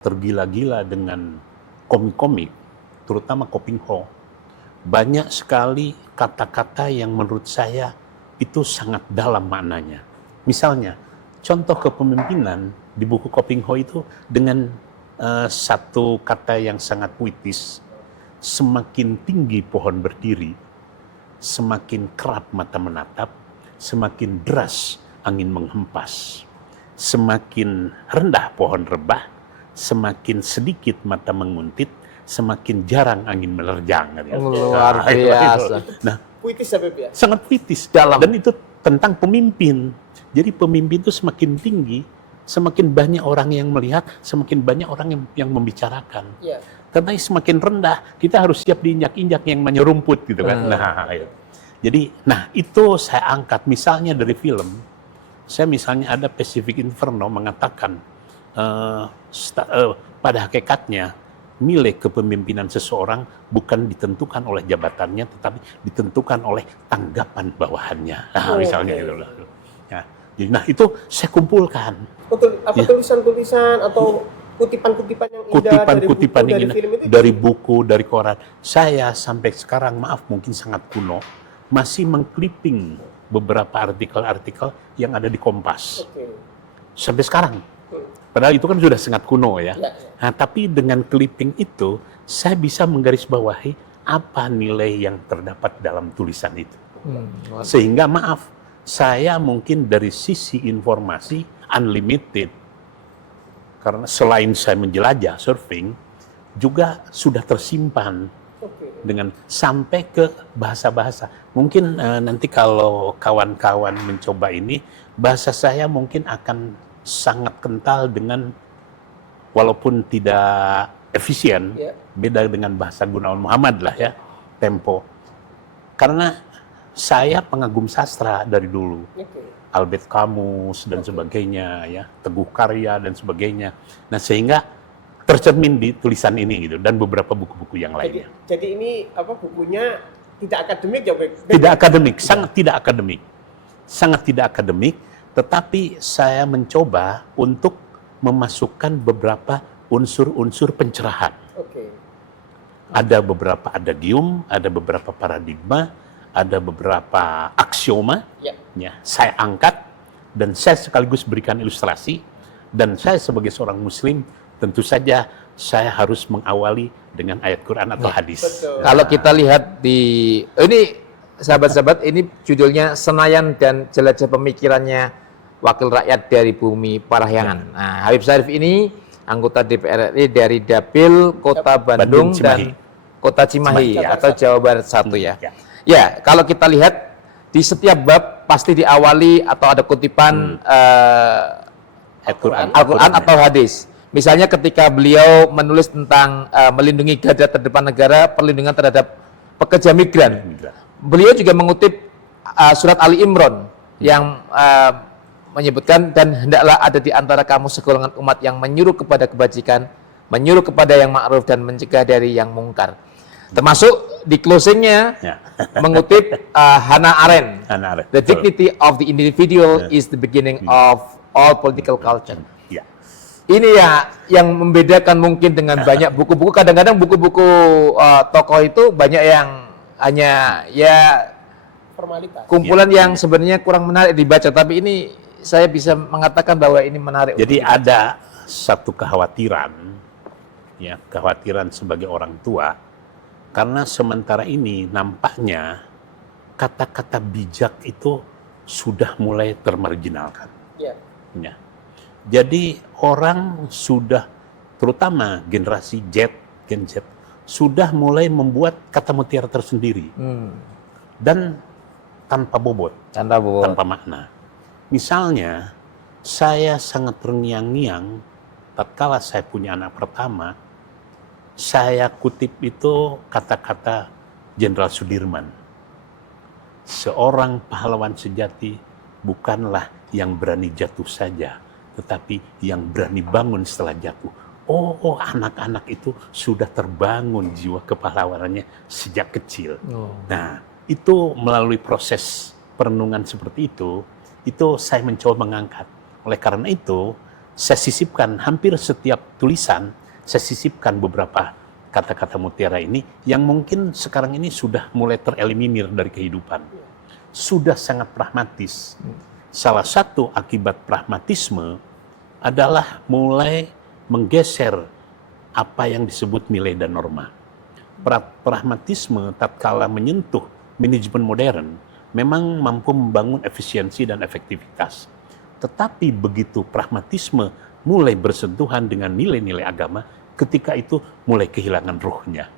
tergila-gila dengan komik-komik, terutama Kopingho. Banyak sekali kata-kata yang menurut saya itu sangat dalam maknanya. Misalnya, contoh kepemimpinan di buku Kopingho itu dengan satu kata yang sangat puitis. Semakin tinggi pohon berdiri, semakin kerap mata menatap, semakin deras angin menghempas. Semakin rendah pohon rebah, semakin sedikit mata menguntit, semakin jarang angin menerjang. Luar biasa. Nah, Puitis ya, Beb, ya? sangat puitis. Dalam. Dan itu tentang pemimpin. Jadi pemimpin itu semakin tinggi, semakin banyak orang yang melihat, semakin banyak orang yang membicarakan. Iya. Karena semakin rendah, kita harus siap diinjak-injak yang namanya rumput gitu kan. Nah, jadi, itu saya angkat misalnya dari film. Saya misalnya ada Pacific Inferno mengatakan pada hakikatnya nilai kepemimpinan seseorang bukan ditentukan oleh jabatannya, tetapi ditentukan oleh tanggapan bawahannya. Nah, misalnya itu loh. Ya. Jadi, itu saya kumpulkan. Betul, apa tulisan-tulisan atau kutipan-kutipan yang indah Kutipan-kutipan yang dari indah, film itu? dari buku, dari koran. Saya sampai sekarang, maaf mungkin sangat kuno, masih mengkliping beberapa artikel-artikel yang ada di Kompas. Oke. Sampai sekarang. Padahal itu kan sudah sangat kuno ya. Ya. Nah, tapi dengan clipping itu, saya bisa menggarisbawahi apa nilai yang terdapat dalam tulisan itu. Sehingga maaf, saya mungkin dari sisi informasi unlimited. Karena selain saya menjelajah surfing, juga sudah tersimpan dengan sampai ke bahasa-bahasa. Mungkin nanti kalau kawan-kawan mencoba ini, bahasa saya mungkin akan sangat kental dengan, walaupun tidak efisien, beda dengan bahasa Gunawan Muhammad lah ya, tempo. Karena saya pengagum sastra dari dulu. Albert Camus dan sebagainya ya, Teguh Karya dan sebagainya. Nah, sehingga tercermin di tulisan ini gitu, dan beberapa buku-buku yang lainnya. Jadi ini bukunya tidak akademik ya, Beb? Tidak akademik, sangat tidak akademik. Sangat tidak akademik, tetapi saya mencoba untuk memasukkan beberapa unsur-unsur pencerahan. Ada beberapa adagium, ada beberapa paradigma, ada beberapa aksioma, ya, saya angkat, dan saya sekaligus berikan ilustrasi, dan saya sebagai seorang muslim, tentu saja saya harus mengawali dengan ayat Quran atau hadis. Betul. Kalau kita lihat ini sahabat-sahabat, ini judulnya Senayan dan Jelajah Pemikirannya Wakil Rakyat dari Bumi Parahyangan. Nah, Habib Syarif ini anggota DPR RI dari Dapil Kota Bandung dan Kota Cimahi atau Jawa Barat 1 ya. Ya, kalau kita lihat di setiap bab pasti diawali atau ada kutipan Al-Quran atau hadis. Misalnya ketika beliau menulis tentang melindungi garda terdepan negara, perlindungan terhadap pekerja migran. Beliau juga mengutip surat Ali Imran yang menyebutkan, dan hendaklah ada di antara kamu segolongan umat yang menyuruh kepada kebajikan, menyuruh kepada yang ma'ruf dan mencegah dari yang mungkar. Termasuk di closingnya mengutip Hannah Arendt, the dignity of the individual is the beginning of all political culture. Ini ya yang membedakan mungkin dengan banyak buku-buku. Kadang-kadang buku-buku tokoh itu banyak yang hanya ya formalitas, kumpulan yang sebenarnya kurang menarik dibaca, tapi ini saya bisa mengatakan bahwa ini menarik. Jadi ada satu kekhawatiran, ya, kekhawatiran sebagai orang tua, karena sementara ini nampaknya kata-kata bijak itu sudah mulai termarginalkan. Ya. Jadi orang sudah, terutama generasi Gen Z, sudah mulai membuat kata mutiara tersendiri. Dan tanpa bobot, tanpa makna. Misalnya, saya sangat terngiang-ngiang tatkala saya punya anak pertama, saya kutip itu kata-kata Jenderal Sudirman. Seorang pahlawan sejati bukanlah yang berani jatuh saja, tetapi yang berani bangun setelah jatuh. Oh, anak-anak itu sudah terbangun jiwa kepahlawanannya sejak kecil. Nah, itu melalui proses perenungan seperti itu saya mencoba mengangkat. Oleh karena itu, saya sisipkan hampir setiap tulisan, saya sisipkan beberapa kata-kata mutiara ini yang mungkin sekarang ini sudah mulai tereliminir dari kehidupan. Sudah sangat pragmatis. Salah satu akibat pragmatisme adalah mulai menggeser apa yang disebut nilai dan norma. Pragmatisme tatkala menyentuh manajemen modern memang mampu membangun efisiensi dan efektivitas. Tetapi begitu pragmatisme mulai bersentuhan dengan nilai-nilai agama, ketika itu mulai kehilangan ruhnya.